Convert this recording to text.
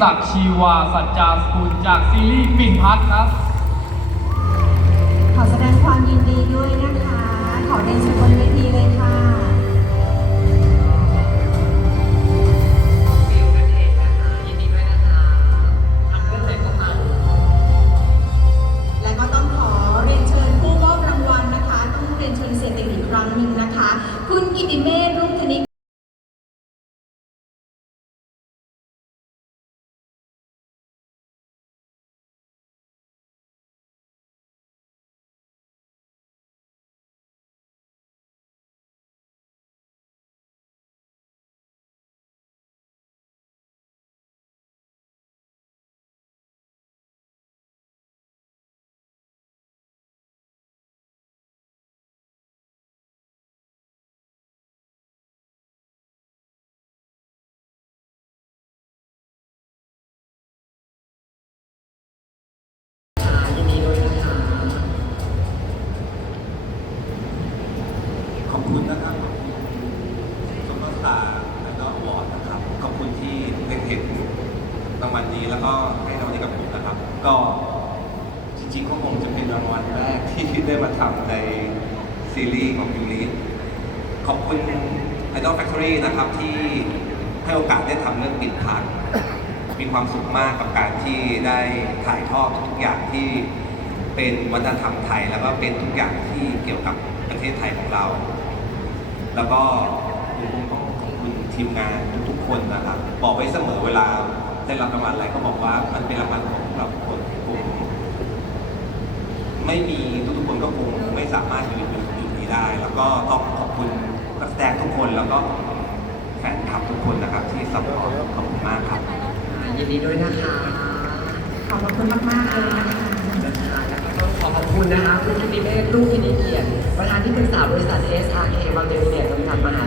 ศักดิ์ชีวาสัจจาสกุลจากซีรีส์ปิ่นพัดครับ นี้แล้วก็ให้รางวัลนี้กับผมนะครับ ก็จริงๆก็คงจะเป็นรางวัลแรกที่ได้มาทำในซีรีส์ของยูริขอบคุณ Idol Factory นะครับที่ให้โอกาสได้ทำเรื่องปิดพักมีความสุขมากกับการที่ได้ถ่ายทอดทุกอย่างที่เป็นวัฒนธรรมไทย แล้วก็เป็นทุกอย่างที่เกี่ยวกับประเทศไทยของเรา แล้วก็ผมต้องขอบคุณทีมงานทุกๆคนนะครับ บอกไว้เสมอเวลา ได้รับรางวัลอะไรก็บอกว่ามันเป็นรางวัลของเราทุกคนผมไม่มีทุกๆคนก็คงไม่สามารถอยู่ในจุดนี้ได้ แล้วก็ต้องขอบคุณนักแสดงทุกคนแล้วก็แฟนคลับทุกคนนะครับ ที่ซัพพอร์ตขอบคุณมากครับยินดีด้วยนะคะขอบคุณมากๆเลยนะคะนะคะแล้วก็ต้องขอขอบคุณนะคะคุณกิติเมธรุ่งพินิเกียรติประธานที่ปรึกษาบริษัท SRK บางเดวิเดียจำกัดมหาชน